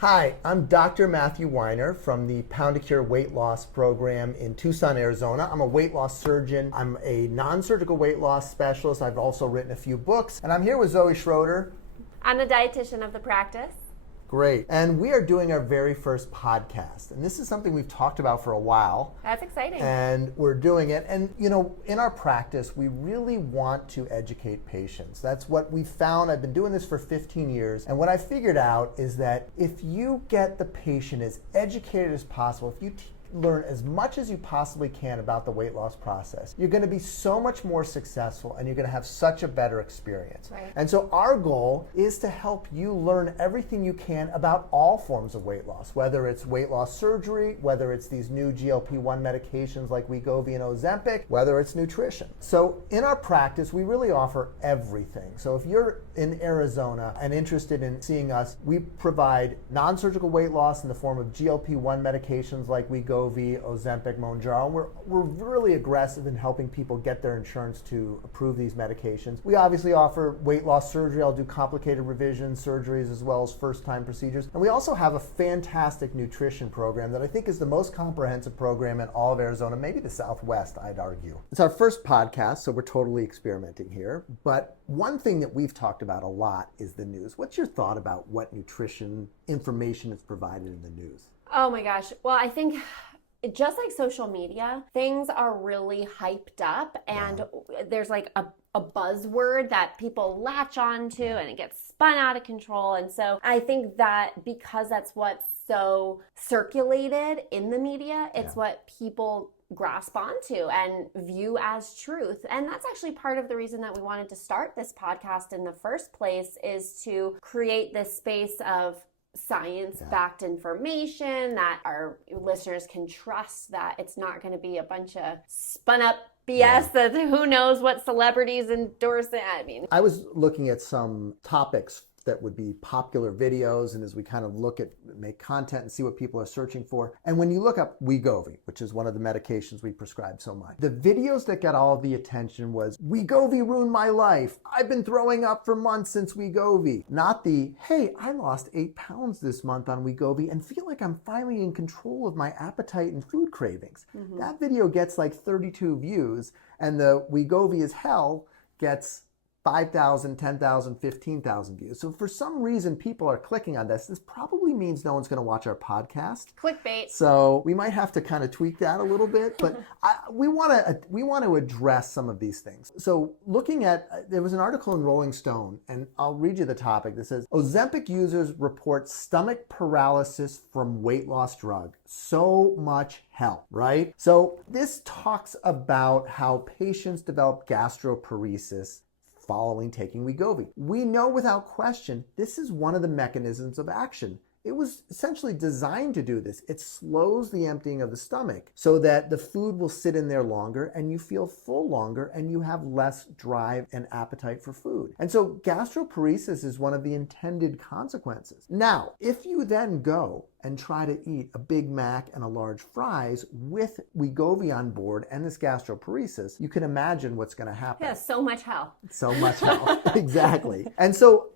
Hi, I'm Dr. Matthew Weiner from the Pound to Cure weight loss program in Tucson, Arizona. I'm a weight loss surgeon. I'm a non-surgical weight loss specialist. I've also written a few books, and I'm here with Zoe Schroeder. I'm the dietitian of the practice. Great. And we are doing our very first podcast. And this is something we've talked about for a while. That's exciting. And we're doing it. And, in our practice, we really want to educate patients. That's what we found. I've been doing this for 15 years. And what I figured out is that if you get the patient as educated as possible, if you learn as much as you possibly can about the weight loss process, you're going to be so much more successful and you're going to have such a better experience. Right. And so our goal is to help you learn everything you can about all forms of weight loss, whether it's weight loss surgery, whether it's these new GLP-1 medications like Wegovy and Ozempic, whether it's nutrition. So in our practice, we really offer everything. So if you're in Arizona and interested in seeing us, we provide non-surgical weight loss in the form of GLP-1 medications like Wegovy, Ozempic, Mounjaro. We're really aggressive in helping people get their insurance to approve these medications. We obviously offer weight loss surgery. I'll do complicated revision surgeries as well as first-time procedures. And we also have a fantastic nutrition program that I think is the most comprehensive program in all of Arizona, maybe the Southwest, I'd argue. It's our first podcast, so we're totally experimenting here. But one thing that we've talked about a lot is the news. What's your thought about what nutrition information is provided in the news? Oh my gosh. Well, I think just like social media, things are really hyped up and there's like a buzzword that people latch onto and it gets spun out of control. And so I think that because that's what's so circulated in the media, it's what people grasp onto and view as truth. And that's actually part of the reason that we wanted to start this podcast in the first place, is to create this space of science-backed information that our listeners can trust, that it's not going to be a bunch of spun-up BS that who knows what celebrities endorse it. I was looking at some topics that would be popular videos, and as we kind of make content and see what people are searching for. And when you look up Wegovy, which is one of the medications we prescribe so much, the videos that got all the attention was, Wegovy ruined my life. I've been throwing up for months since Wegovy. Not the, hey, I lost 8 pounds this month on Wegovy and feel like I'm finally in control of my appetite and food cravings. Mm-hmm. That video gets like 32 views, and the Wegovy is hell gets 5,000, 10,000, 15,000 views. So for some reason, people are clicking on this. This probably means no one's going to watch our podcast. Clickbait. So we might have to kind of tweak that a little bit, but we want to address some of these things. So looking at, there was an article in Rolling Stone, and I'll read you the topic that says, Ozempic users report stomach paralysis from weight loss drug. So much help, right? So this talks about how patients develop gastroparesis following taking Wegovy. We know without question this is one of the mechanisms of action. It was essentially designed to do this. It slows the emptying of the stomach so that the food will sit in there longer and you feel full longer and you have less drive and appetite for food. And so gastroparesis is one of the intended consequences. Now, if you then go and try to eat a Big Mac and a large fries with Wegovy on board and this gastroparesis, you can imagine what's going to happen. Yeah, so much hell. So much hell. Exactly. And so,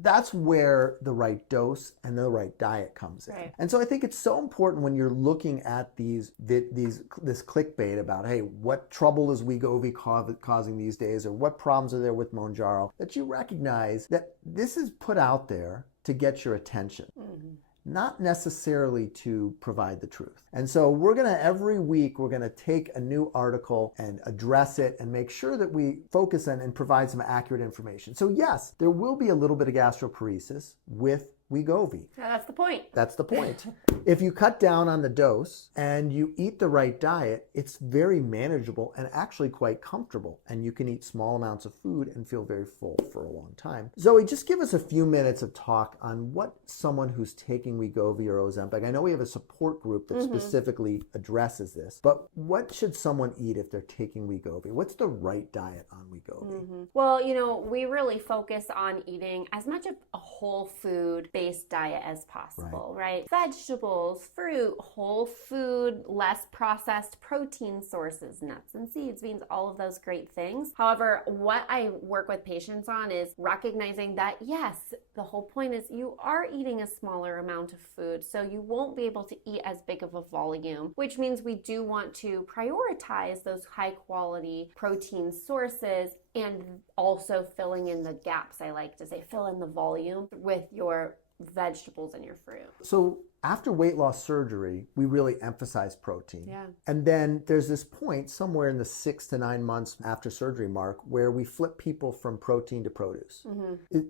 that's where the right dose and the right diet comes in. Right. And so I think it's so important when you're looking at this clickbait about, hey, what trouble is Wegovy causing these days, or what problems are there with Mounjaro, that you recognize that this is put out there to get your attention. Mm-hmm. Not necessarily to provide the truth. And so every week, we're going to take a new article and address it and make sure that we focus on and provide some accurate information. So yes, there will be a little bit of gastroparesis with Wegovy. Yeah, that's the point. That's the point. If you cut down on the dose and you eat the right diet, it's very manageable and actually quite comfortable. And you can eat small amounts of food and feel very full for a long time. Zoe, just give us a few minutes of talk on what someone who's taking Wegovy or Ozempic, I know we have a support group that specifically addresses this, but what should someone eat if they're taking Wegovy? What's the right diet on Wegovy? Well, we really focus on eating as much of a whole food plant-based diet as possible, right? Vegetables, fruit, whole food, less processed protein sources, nuts and seeds, beans, all of those great things. However, what I work with patients on is recognizing that, yes, the whole point is you are eating a smaller amount of food, so you won't be able to eat as big of a volume, which means we do want to prioritize those high quality protein sources and also filling in the gaps. I like to say fill in the volume with your vegetables and your fruit. So after weight loss surgery, we really emphasize protein. Yeah. And then there's this point somewhere in the 6 to 9 months after surgery mark where we flip people from protein to produce.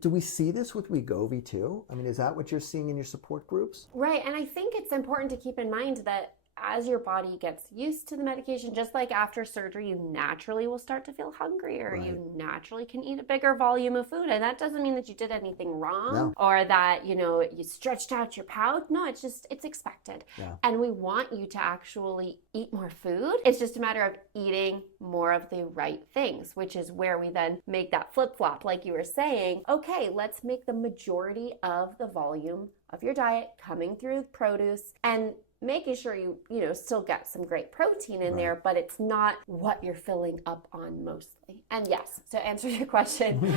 Do we see this with Wegovy too? I mean, is that what you're seeing in your support groups? Right. And I think it's important to keep in mind that as your body gets used to the medication, just like after surgery, you naturally will start to feel hungrier. Right. You naturally can eat a bigger volume of food. And that doesn't mean that you did anything wrong. No. Or that, you stretched out your pouch. No, it's expected. Yeah. And we want you to actually eat more food. It's just a matter of eating more of the right things, which is where we then make that flip-flop, like you were saying. Okay, let's make the majority of the volume of your diet coming through produce and making sure you still get some great protein in there, but it's not what you're filling up on mostly. And yes, to answer your question,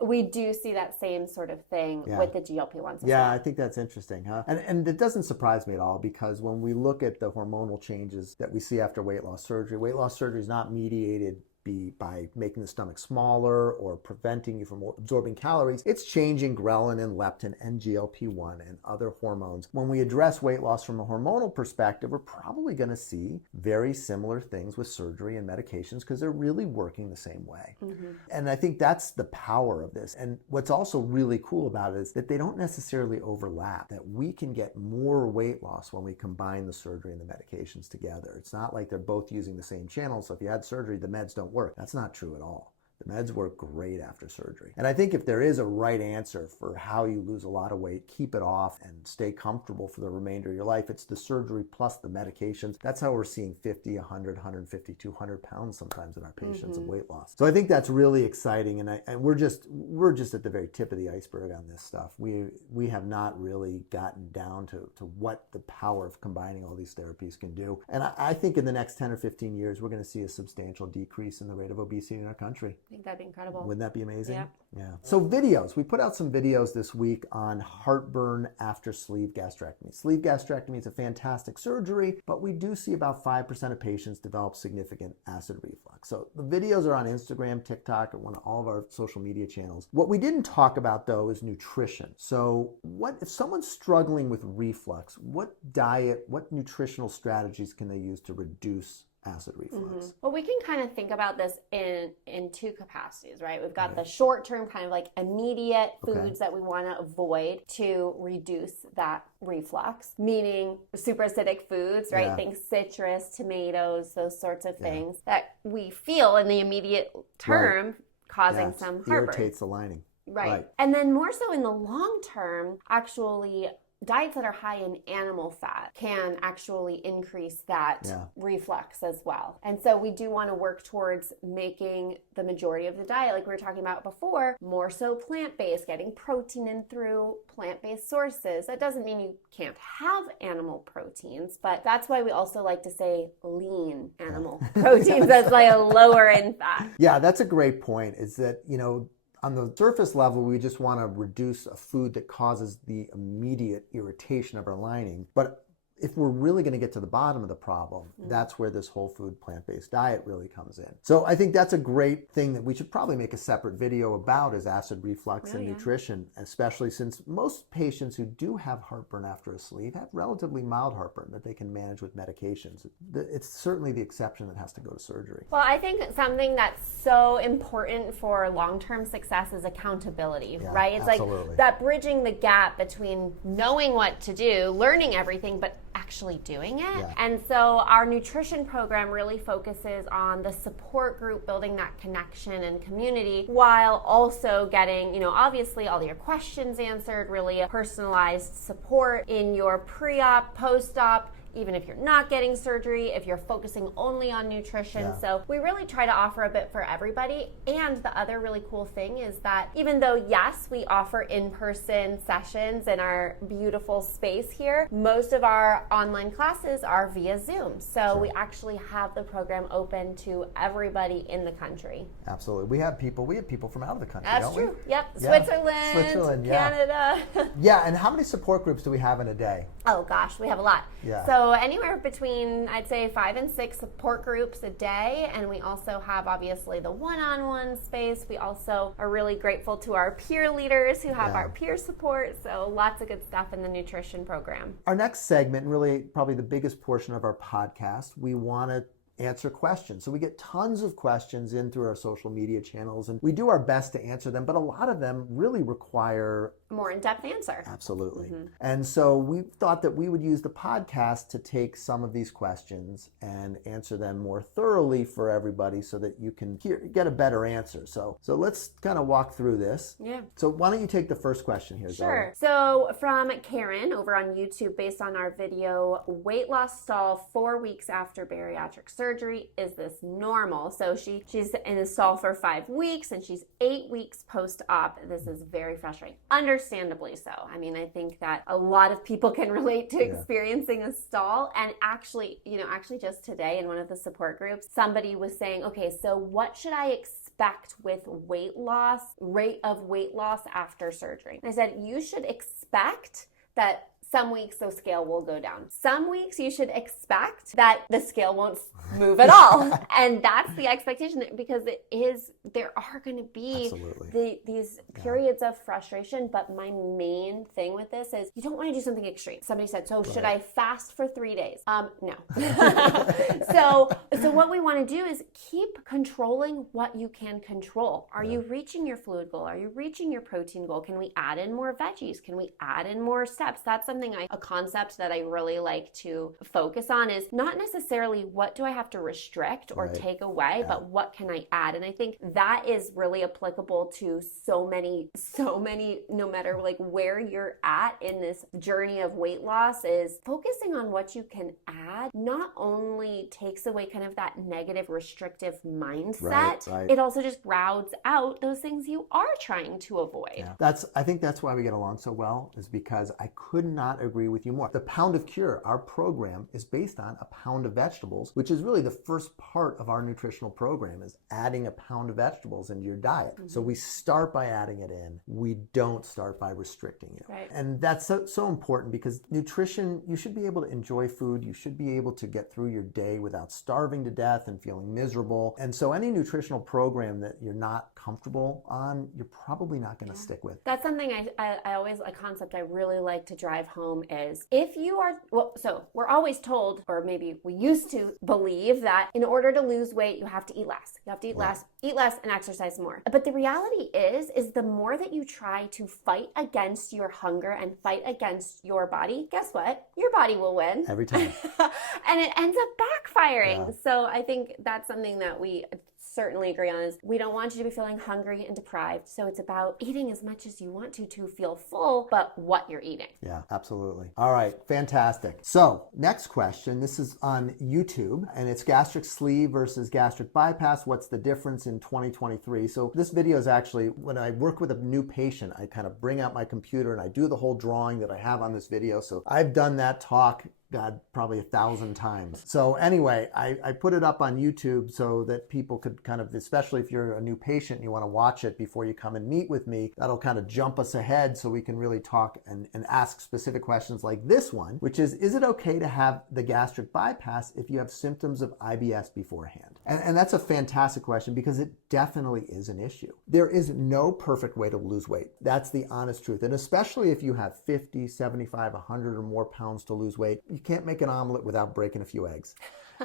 we do see that same sort of thing with the GLP-1s. Yeah, I think that's interesting, huh? And it doesn't surprise me at all, because when we look at the hormonal changes that we see after weight loss surgery is not mediated by making the stomach smaller or preventing you from absorbing calories. It's changing ghrelin and leptin and GLP-1 and other hormones. When we address weight loss from a hormonal perspective, we're probably going to see very similar things with surgery and medications because they're really working the same way. And I think that's the power of this. And what's also really cool about it is that they don't necessarily overlap, that we can get more weight loss when we combine the surgery and the medications together. It's not like they're both using the same channel. So if you had surgery, the meds don't work. That's not true at all. The meds work great after surgery. And I think if there is a right answer for how you lose a lot of weight, keep it off, and stay comfortable for the remainder of your life, it's the surgery plus the medications. That's how we're seeing 50, 100, 150, 200 pounds sometimes in our patients of weight loss. So I think that's really exciting. And we're just at the very tip of the iceberg on this stuff. We have not really gotten down to what the power of combining all these therapies can do. And I think in the next 10 or 15 years, we're going to see a substantial decrease in the rate of obesity in our country. I think that'd be incredible. Wouldn't that be amazing? Yeah. Yeah. So videos. We put out some videos this week on heartburn after sleeve gastrectomy. Sleeve gastrectomy is a fantastic surgery, but we do see about 5% of patients develop significant acid reflux. So the videos are on Instagram, TikTok, and all of our social media channels. What we didn't talk about, though, is nutrition. So if someone's struggling with reflux, what diet, what nutritional strategies can they use to reduce acid reflux? Well, we can kind of think about this in two capacities, right? We've got the short-term kind of like immediate foods that we want to avoid to reduce that reflux, meaning super acidic foods, right? Think citrus, tomatoes, those sorts of things that we feel in the immediate term causing some heartburn. Irritates the lining. Right. And then more so in the long term, actually, diets that are high in animal fat can actually increase that reflux as well. And so we do want to work towards making the majority of the diet, like we were talking about before, more so plant-based, getting protein in through plant-based sources. That doesn't mean you can't have animal proteins, but that's why we also like to say lean animal proteins. That's like a lower in fat. Yeah, that's a great point. Is that, on the surface level, we just want to reduce a food that causes the immediate irritation of our lining. But if we're really going to get to the bottom of the problem, that's where this whole food plant-based diet really comes in. So I think that's a great thing that we should probably make a separate video about, is acid reflux and nutrition, especially since most patients who do have heartburn after a sleeve have relatively mild heartburn that they can manage with medications. It's certainly the exception that has to go to surgery. Well, I think something that's so important for long-term success is accountability, right? It's absolutely. like that bridging the gap between knowing what to do, learning everything, but actually doing it. And so our nutrition program really focuses on the support group, building that connection and community, while also getting, obviously all your questions answered, really a personalized support in your pre-op, post-op, even if you're not getting surgery, if you're focusing only on nutrition. Yeah. So we really try to offer a bit for everybody. And the other really cool thing is that even though, yes, we offer in-person sessions in our beautiful space here, most of our online classes are via Zoom. So we actually have the program open to everybody in the country. Absolutely. We have people from out of the country, That's don't true. we? Yep. Yeah. Switzerland, Canada. Yeah, and how many support groups do we have in a day? Oh gosh, we have a lot. Yeah. So anywhere between, I'd say, 5 and 6 support groups a day. And we also have obviously the one-on-one space. We also are really grateful to our peer leaders who have our peer support. So lots of good stuff in the nutrition program. Our next segment, really probably the biggest portion of our podcast, we want to answer questions. So we get tons of questions in through our social media channels, and we do our best to answer them, but a lot of them really require more in-depth answer. Absolutely. And so we thought that we would use the podcast to take some of these questions and answer them more thoroughly for everybody so that you can get a better answer. So let's kind of walk through this. Yeah. So why don't you take the first question here, Sure. So from Karen over on YouTube, based on our video, weight loss stall 4 weeks after bariatric surgery. Is this normal? So she's in a stall for 5 weeks and she's 8 weeks post-op. This is very frustrating. Understandably so. I mean, I think that a lot of people can relate to experiencing a stall. And actually just today in one of the support groups, somebody was saying, okay, so what should I expect with rate of weight loss after surgery? And I said, you should expect that some weeks the scale will go down. Some weeks you should expect that the scale won't move at all. And that's the expectation, because there are going to be these periods of frustration. But my main thing with this is you don't want to do something extreme. Somebody said, so should I fast for 3 days? No. So what we want to do is keep controlling what you can control. Are you reaching your fluid goal? Are you reaching your protein goal? Can we add in more veggies? Can we add in more steps? That's a concept that I really like to focus on, is not necessarily what do I have to restrict or take away, but what can I add? And I think that is really applicable to so many, no matter like where you're at in this journey of weight loss, is focusing on what you can add not only takes away kind of that negative restrictive mindset, it also just routes out those things you are trying to avoid. I think that's why we get along so well, is because I could not agree with you more. The Pound of Cure, our program, is based on a pound of vegetables, which is really the first part of our nutritional program, is adding a pound of vegetables into your diet. So we start by adding it in. We don't start by restricting it. And that's so important, because nutrition, you should be able to enjoy food. You should be able to get through your day without starving to death and feeling miserable. And so any nutritional program that you're not comfortable on, you're probably not going to stick with. That's something a concept I really like to drive home is, if you are, so we're always told, or maybe we used to believe, that in order to lose weight, you have to eat less. You have to eat less and exercise more. But the reality is the more that you try to fight against your hunger and fight against your body, guess what? Your body will win. Every time. And it ends up backfiring. So I think that's something that we certainly agree on, is we don't want you to be feeling hungry and deprived. So it's about eating as much as you want to feel full, but what you're eating. Yeah, absolutely. All right, fantastic. So next question, this is on YouTube, and it's gastric sleeve versus gastric bypass. What's the difference in 2023? So this video is actually, when I work with a new patient, I kind of bring out my computer and I do the whole drawing that I have on this video. So I've done that talk, God, probably 1,000 times. So anyway, I put it up on YouTube so that people could kind of, especially if you're a new patient and you want to watch it before you come and meet with me, that'll kind of jump us ahead so we can really talk and ask specific questions like this one, which is it okay to have the gastric bypass if you have symptoms of IBS beforehand? And that's a fantastic question, because it definitely is an issue. There is no perfect way to lose weight. That's the honest truth. And especially if you have 50, 75, 100 or more pounds to lose weight, you can't make an omelet without breaking a few eggs.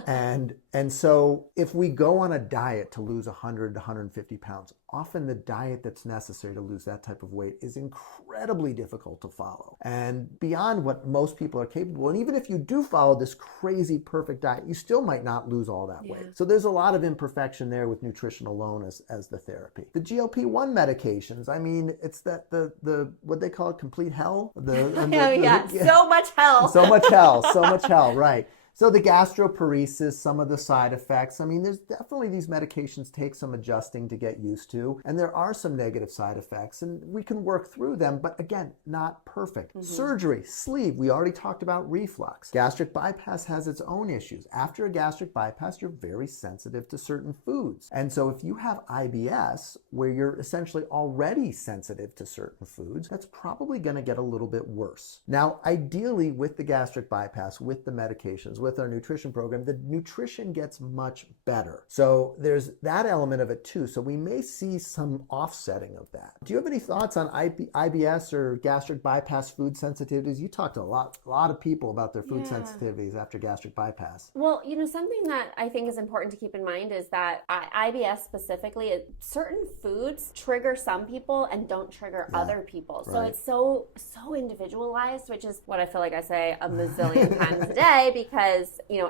And so if we go on a diet to lose 100 to 150 pounds, often the diet that's necessary to lose that type of weight is incredibly difficult to follow and beyond what most people are capable. And even if you do follow this crazy perfect diet, you still might not lose all that weight. So there's a lot of imperfection there with nutrition alone as the therapy. The GLP-1 medications, I mean, it's that the what they call it, complete hell. So much hell. So much hell, right. So the gastroparesis, some of the side effects, I mean, there's definitely these medications take some adjusting to get used to, and there are some negative side effects, and we can work through them, but again, not perfect. Surgery, sleeve, we already talked about reflux. Gastric bypass has its own issues. After a gastric bypass, you're very sensitive to certain foods. And so if you have IBS, where you're essentially already sensitive to certain foods, that's probably going to get a little bit worse. Now, ideally, with the gastric bypass, with the medications, with our nutrition program, the nutrition gets much better. So there's that element of it too. So we may see some offsetting of that. Do you have any thoughts on IBS or gastric bypass food sensitivities? You talked to a lot of people about their food sensitivities after gastric bypass. Well, something that I think is important to keep in mind is that IBS specifically, certain foods trigger some people and don't trigger other people. So it's so individualized, which is what I feel like I say a mazillion times a day, because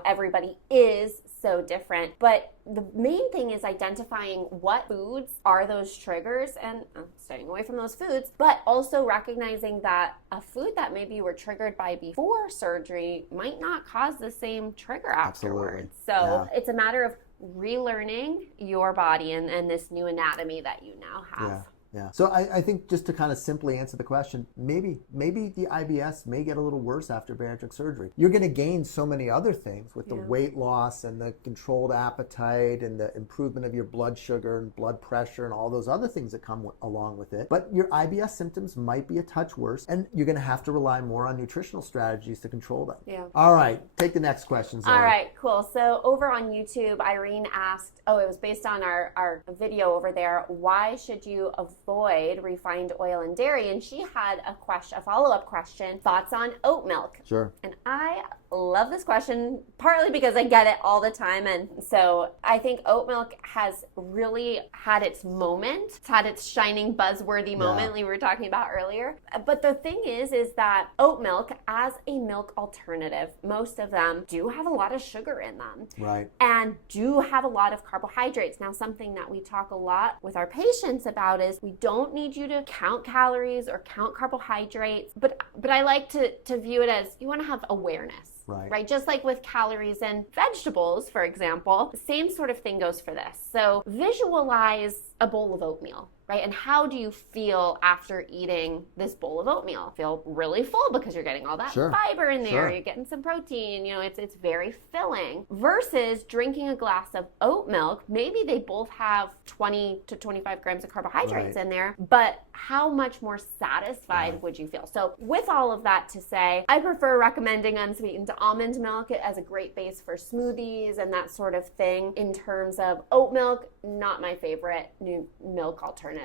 everybody is so different. But the main thing is identifying what foods are those triggers and staying away from those foods, but also recognizing that a food that maybe you were triggered by before surgery might not cause the same trigger afterwards. So it's a matter of relearning your body and this new anatomy that you now have. Yeah. So I think just to kind of simply answer the question, maybe the IBS may get a little worse after bariatric surgery. You're going to gain so many other things with the weight loss and the controlled appetite and the improvement of your blood sugar and blood pressure and all those other things that come along with it. But your IBS symptoms might be a touch worse, and you're going to have to rely more on nutritional strategies to control them. Yeah. All right. Take the next question, Zoe. All right, cool. So over on YouTube, Irene asked, it was based on our video over there, why should you avoid refined oil and dairy? And she had a follow-up question, thoughts on oat milk. Sure. And I love this question, partly because I get it all the time. And so I think oat milk has really had its moment. It's had its shining buzzworthy moment we were talking about earlier. But the thing is that oat milk as a milk alternative, most of them do have a lot of sugar in them. Right. And do have a lot of carbohydrates. Now, something that we talk a lot with our patients about is we don't need you to count calories or count carbohydrates, but I like to view it as you want to have awareness. Right. Just like with calories and vegetables, for example, the same sort of thing goes for this. So visualize a bowl of oatmeal, right? And how do you feel after eating this bowl of oatmeal? Feel really full because you're getting all that fiber in there. You're getting some protein. It's very filling. Versus drinking a glass of oat milk. Maybe they both have 20 to 25 grams of carbohydrates in there, but how much more satisfied would you feel? So with all of that to say, I prefer recommending unsweetened almond milk as a great base for smoothies and that sort of thing. In terms of oat milk, not my favorite new milk alternative.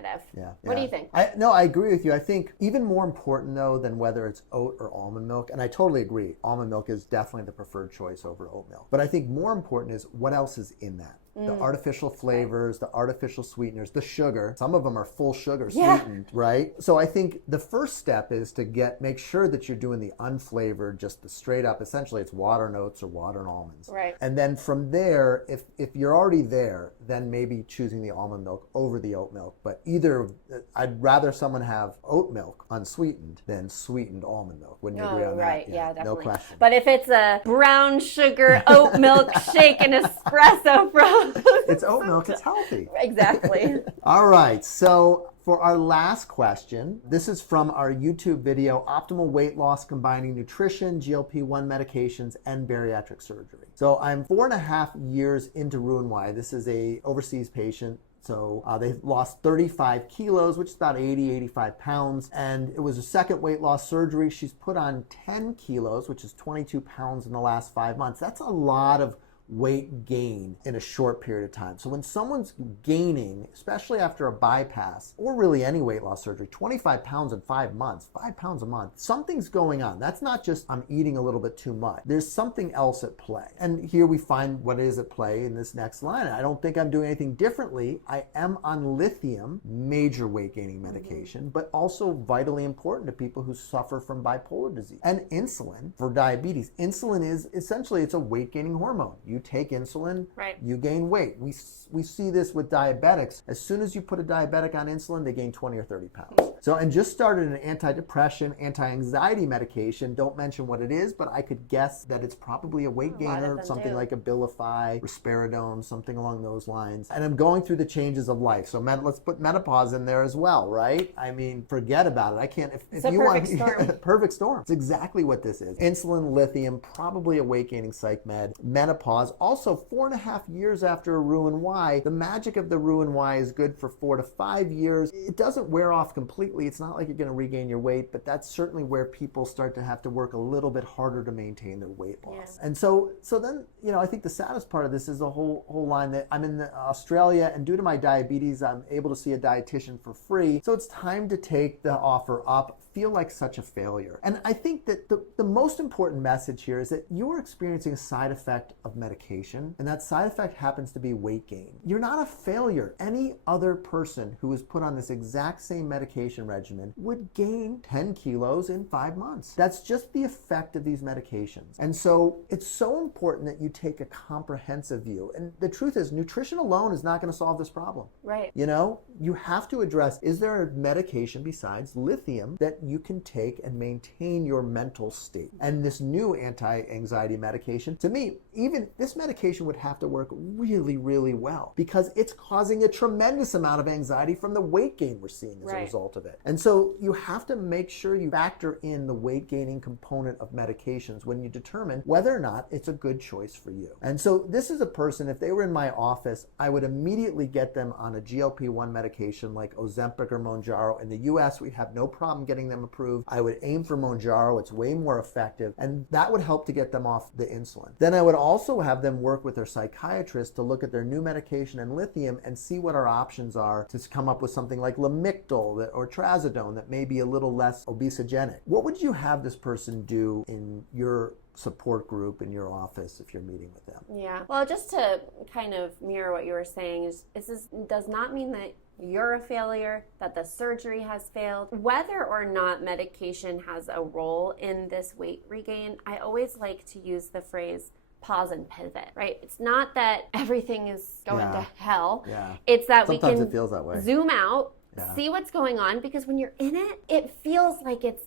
What do you think? I agree with you. I think even more important though than whether it's oat or almond milk, and I totally agree, almond milk is definitely the preferred choice over oat milk. But I think more important is what else is in that. The artificial flavors, the artificial sweeteners, the sugar. Some of them are full sugar sweetened, right? So I think the first step is to make sure that you're doing the unflavored, just the straight up, essentially it's water and oats or water and almonds. Right. And then from there, if you're already there, then maybe choosing the almond milk over the oat milk. But I'd rather someone have oat milk unsweetened than sweetened almond milk. Wouldn't you agree on that? Right, yeah, definitely. No question. But if it's a brown sugar oat milk shake and espresso from it's oat milk, it's healthy. Exactly. All right, so for our last question, this is from our YouTube video, Optimal Weight Loss Combining Nutrition, GLP-1 Medications, and Bariatric Surgery. So I'm 4.5 years into Roux-en-Y. This is a overseas patient. So they lost 35 kilos, which is about 85 pounds. And it was a second weight loss surgery. She's put on 10 kilos, which is 22 pounds in the last 5 months. That's a lot of weight gain in a short period of time. So when someone's gaining, especially after a bypass or really any weight loss surgery, 25 pounds in 5 months, 5 pounds a month, something's going on. That's not just I'm eating a little bit too much. There's something else at play. And here we find what is at play in this next line. I don't think I'm doing anything differently. I am on lithium, major weight gaining medication, but also vitally important to people who suffer from bipolar disease. And insulin for diabetes. Insulin is essentially, it's a weight gaining hormone. You take insulin, you gain weight. We see this with diabetics. As soon as you put a diabetic on insulin, they gain 20 or 30 pounds. So, and just started an antidepressant, anti-anxiety medication. Don't mention what it is, but I could guess that it's probably a weight gainer, something like Abilify, risperidone, something along those lines. And I'm going through the changes of life. So let's put menopause in there as well, right? I mean, forget about it. I can't, if you want to hear the perfect storm. It's exactly what this is. Insulin, lithium, probably a weight gaining psych med. Menopause, also 4.5 years after a Roux-en-Y. The magic of the Roux-en-Y is good for 4 to 5 years. It doesn't wear off completely. It's not like you're going to regain your weight, but that's certainly where people start to have to work a little bit harder to maintain their weight loss. And so then, you know, I think the saddest part of this is the whole line that I'm in Australia, and due to my diabetes, I'm able to see a dietitian for free. So it's time to take the offer up. Feel like such a failure. And I think that the most important message here is that you're experiencing a side effect of medication, and that side effect happens to be weight gain. You're not a failure. Any other person who was put on this exact same medication regimen would gain 10 kilos in 5 months. That's just the effect of these medications. And so it's so important that you take a comprehensive view. And the truth is, nutrition alone is not going to solve this problem. Right. You know, you have to address, is there a medication besides lithium that you can take and maintain your mental state? And this new anti-anxiety medication, to me, even this medication would have to work really, really well, because it's causing a tremendous amount of anxiety from the weight gain we're seeing as a result of it. And so you have to make sure you factor in the weight gaining component of medications when you determine whether or not it's a good choice for you. And so this is a person, if they were in my office, I would immediately get them on a GLP-1 medication like Ozempic or Mounjaro. In the US, we'd have no problem getting them approved. I would aim for Mounjaro. It's way more effective, and that would help to get them off the insulin. Then I would also have them work with their psychiatrist to look at their new medication and lithium and see what our options are to come up with something like Lamictal or Trazodone that may be a little less obesogenic. What would you have this person do in your support group in your office if you're meeting with them? Yeah. Well, just to kind of mirror what you were saying, is this does not mean that you're a failure, that the surgery has failed. Whether or not medication has a role in this weight regain, I always like to use the phrase pause and pivot, right? It's not that everything is going to hell. It's that sometimes we can it feels that way. Zoom out, see what's going on, because when you're in it, it feels like it's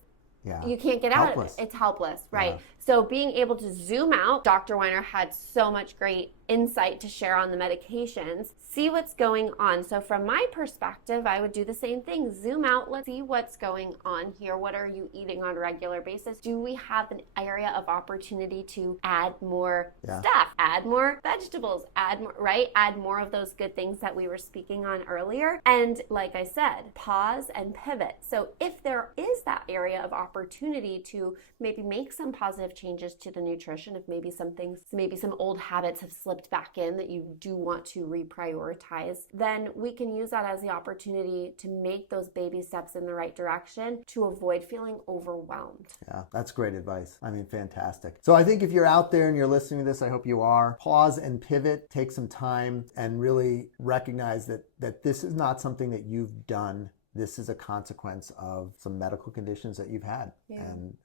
you can't get out of it. It's helpless, right? So being able to zoom out, Dr. Weiner had so much great insight to share on the medications, see what's going on. So from my perspective, I would do the same thing. Zoom out, let's see what's going on here. What are you eating on a regular basis? Do we have an area of opportunity to add more stuff, add more vegetables, add more, right? Add more of those good things that we were speaking on earlier. And like I said, pause and pivot. So if there is that area of opportunity to maybe make some positive changes to the nutrition, if maybe some old habits have slipped back in that you do want to reprioritize, then we can use that as the opportunity to make those baby steps in the right direction to avoid feeling overwhelmed. Yeah, that's great advice. I mean, fantastic. So I think if you're out there and you're listening to this, I hope you are, pause and pivot, take some time and really recognize that this is not something that you've done. This is a consequence of some medical conditions that you've had. And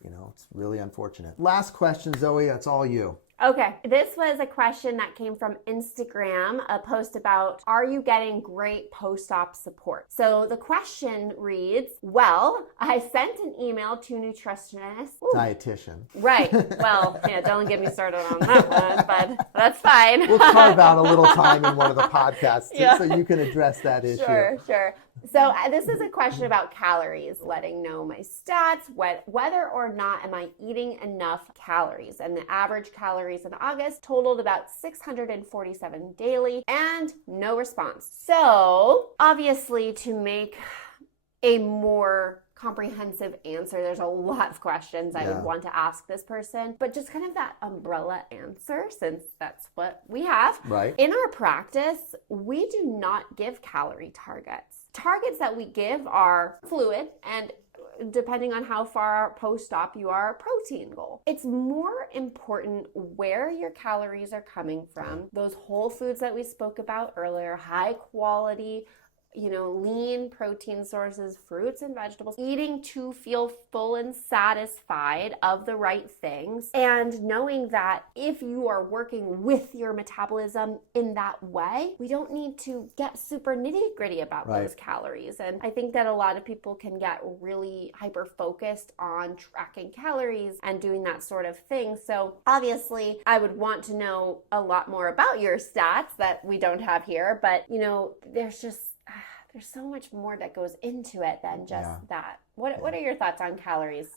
you know, it's really unfortunate. Last question, Zoe, that's all you. Okay, this was a question that came from Instagram, a post about, are you getting great post-op support? So the question reads, well, I sent an email to nutritionist. Dietitian. Right. Well, don't get me started on that one, but that's fine. We'll carve out a little time in one of the podcasts so you can address that issue. Sure. So this is a question about calories, letting know my stats, whether or not am I eating enough calories. And the average calories in August totaled about 647 daily, and no response. So obviously, to make a more comprehensive answer. There's a lot of questions I would want to ask this person, but just kind of that umbrella answer, since that's what we have. Right. In our practice, we do not give calorie targets. Targets that we give are fluid and, depending on how far post-op you are, a protein goal. It's more important where your calories are coming from. Those whole foods that we spoke about earlier, high quality, lean protein sources, fruits and vegetables, eating to feel full and satisfied of the right things, and knowing that if you are working with your metabolism in that way, we don't need to get super nitty-gritty about those calories. And I think that a lot of people can get really hyper-focused on tracking calories and doing that sort of thing. So obviously, I would want to know a lot more about your stats that we don't have here, but there's so much more that goes into it than just that. What are your thoughts on calories?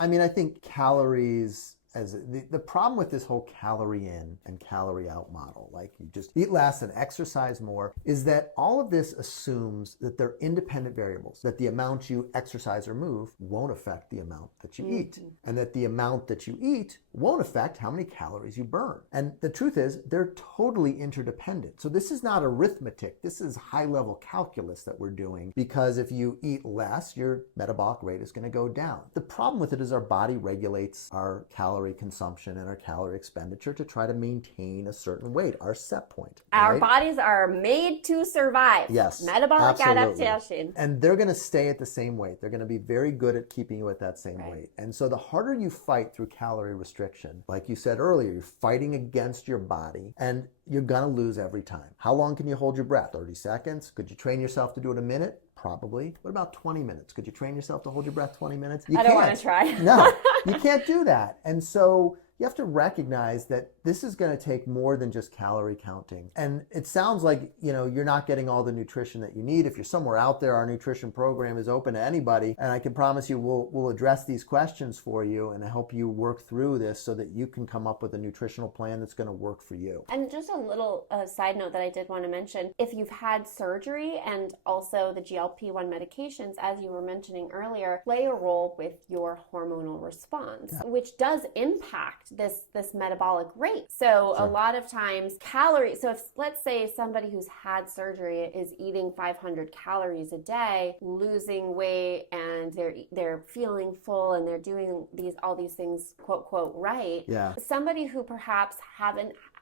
I mean, I think calories, as the problem with this whole calorie in and calorie out model, like you just eat less and exercise more, is that all of this assumes that they're independent variables, that the amount you exercise or move won't affect the amount that you eat, and that the amount that you eat won't affect how many calories you burn. And the truth is, they're totally interdependent. So this is not arithmetic. This is high-level calculus that we're doing, because if you eat less, your metabolic rate is going to go down. The problem with it is our body regulates our calorie consumption and our calorie expenditure to try to maintain a certain weight, our set point. Our bodies are made to survive. Yes. Metabolic absolutely. adaptation. And they're going to stay at the same weight. They're going to be very good at keeping you at that same weight. And so the harder you fight through calorie restriction, like you said earlier, you're fighting against your body, and you're going to lose every time. How long can you hold your breath? 30 seconds? Could you train yourself to do it a minute? Probably. What about 20 minutes? Could you train yourself to hold your breath 20 minutes? I don't want to try. No, you can't do that. And so you have to recognize that this is going to take more than just calorie counting. And it sounds like, you're not getting all the nutrition that you need. If you're somewhere out there, our nutrition program is open to anybody. And I can promise you we'll address these questions for you and help you work through this so that you can come up with a nutritional plan that's going to work for you. And just a little side note that I did want to mention, if you've had surgery and also the GLP-1 medications, as you were mentioning earlier, play a role with your hormonal response, which does impact this metabolic rate. So a lot of times calories, so if let's say somebody who's had surgery is eating 500 calories a day, losing weight, and they're feeling full and they're doing all these things quote right. Yeah. Somebody who perhaps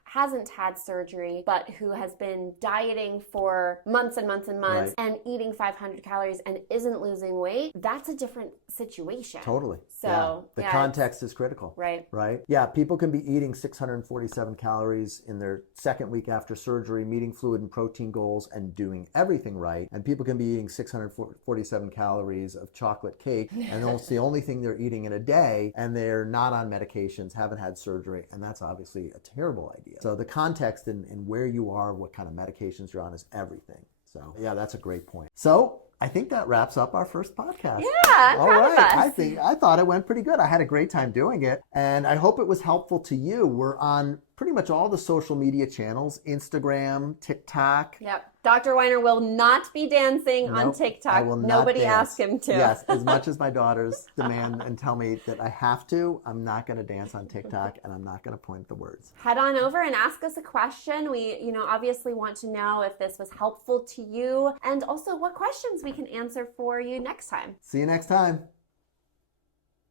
hasn't had surgery, but who has been dieting for months and months and months and eating 500 calories and isn't losing weight, that's a different situation. Totally. So the context is critical. Right. Yeah, people can be eating 647 calories in their second week after surgery, meeting fluid and protein goals and doing everything right. And people can be eating 647 calories of chocolate cake, and that's the only thing they're eating in a day, and they're not on medications, haven't had surgery, and that's obviously a terrible idea. So the context and where you are, what kind of medications you're on is everything. So yeah, that's a great point. So I think that wraps up our first podcast. Yeah, I'm proud of us. I thought it went pretty good. I had a great time doing it, and I hope it was helpful to you. We're on pretty much all the social media channels, Instagram, TikTok. Yep. Dr. Weiner will not be dancing on TikTok. I will not Nobody dance. asked him to. Yes, as much as my daughters demand and tell me that I have to, I'm not going to dance on TikTok, and I'm not going to point the words. Head on over and ask us a question. We, obviously want to know if this was helpful to you, and also what questions we can answer for you next time. See you next time.